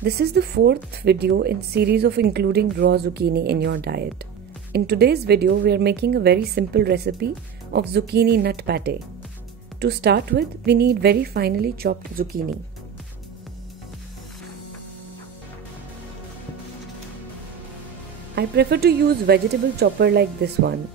This is the fourth video in series of including raw zucchini in your diet. In today's video, we are making a very simple recipe of zucchini nut pâté. To start with, we need very finely chopped zucchini. I prefer to use vegetable chopper like this one.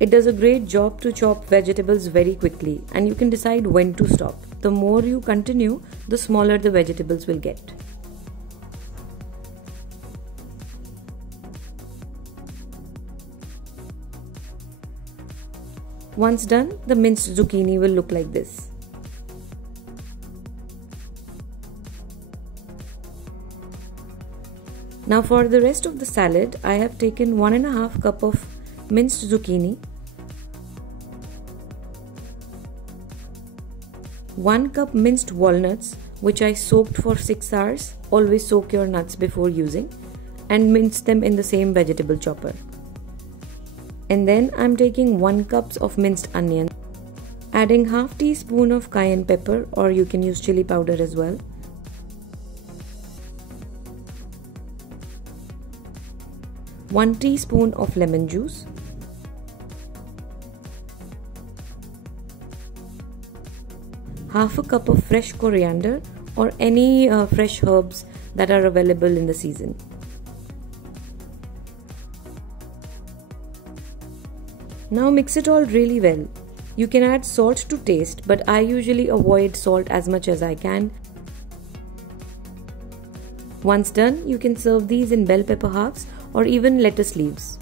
It does a great job to chop vegetables very quickly, and you can decide when to stop. The more you continue, the smaller the vegetables will get. Once done, the minced zucchini will look like this. Now for the rest of the salad, I have taken 1.5 cup of minced zucchini, 1 cup minced walnuts which I soaked for 6 hours. Always soak your nuts before using, and mince them in the same vegetable chopper. And then I'm taking 1 cup of minced onion, adding half teaspoon of cayenne pepper, or you can use chili powder as well. One teaspoon of lemon juice, half a cup of fresh coriander or any fresh herbs that are available in the season. Now mix it all really well. You can add salt to taste, but I usually avoid salt as much as I can. Once done, you can serve these in bell pepper halves or even lettuce leaves.